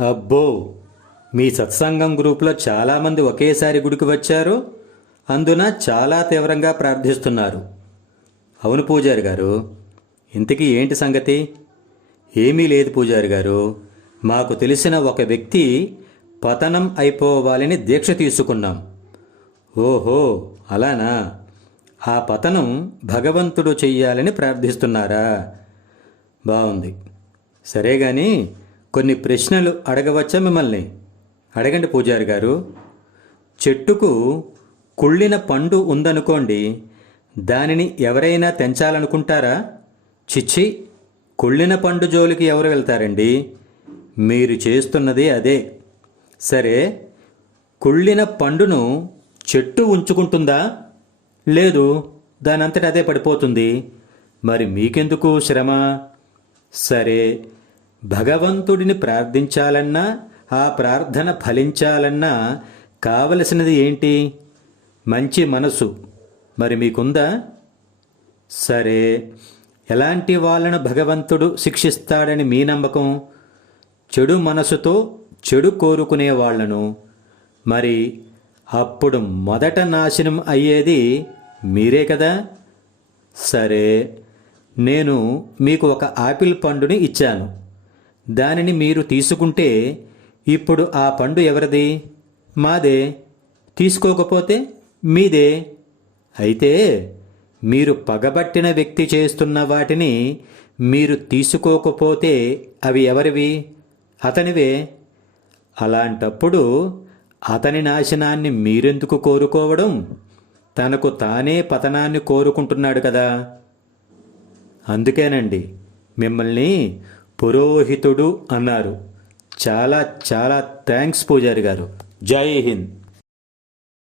అబ్బో, మీ సత్సంగం గ్రూప్లో చాలామంది ఒకేసారి గుడికి వచ్చారు. అందున చాలా తీవ్రంగా ప్రార్థిస్తున్నారు. అవును పూజారి గారు, ఇంతకీ ఏంటి సంగతి? ఏమీ లేదు పూజారి గారు, మాకు తెలిసిన ఒక వ్యక్తి పతనం అయిపోవాలని దీక్ష తీసుకున్నాం. ఓహో, అలానా? ఆ పతనం భగవంతుడు చెయ్యాలని ప్రార్థిస్తున్నారా? బాగుంది. సరే గాని కొన్ని ప్రశ్నలు అడగవచ్చా మిమ్మల్ని? అడగండి పూజారి గారు. చెట్టుకు కుళ్ళిన పండు ఉందనుకోండి, దానిని ఎవరైనా తెంచాలనుకుంటారా? చిచ్చి, కుళ్ళిన పండు జోలికి ఎవరు వెళ్తారండి? మీరు చేస్తున్నది అదే. సరే, కుళ్ళిన పండును చెట్టు ఉంచుకుంటుందా? లేదు, దానంతట అదే పడిపోతుంది. మరి మీకెందుకు శ్రమ? సరే, భగవంతుడిని ప్రార్థించాలన్నా, ఆ ప్రార్థన ఫలించాలన్నా కావలసినది ఏంటి? మంచి మనసు. మరి మీకుందా? సరే, ఎలాంటి వాళ్ళను భగవంతుడు శిక్షిస్తాడని మీ నమ్మకం? చెడు మనసుతో చెడు కోరుకునే వాళ్లను. మరి అప్పుడు మొదట నాశనం అయ్యేది మీరే కదా. సరే, నేను మీకు ఒక ఆపిల్ పండుని ఇచ్చాను. దానిని మీరు తీసుకుంటే ఇప్పుడు ఆ పండు ఎవరిది? మాదే. తీసుకోకపోతే మీదే. అయితే మీరు పగబట్టిన వ్యక్తి చేస్తున్న వాటిని మీరు తీసుకోకపోతే అవి ఎవరివి? అతనివే. అలాంటప్పుడు అతని నాశనాన్ని మీరెందుకు కోరుకోవడం? తనకు తానే పతనాన్ని కోరుకుంటున్నాడు కదా. అందుకేనండి మిమ్మల్ని పురోహితుడు అన్నారు. చాలా చాలా థ్యాంక్స్ పూజారి గారు. జై హింద్.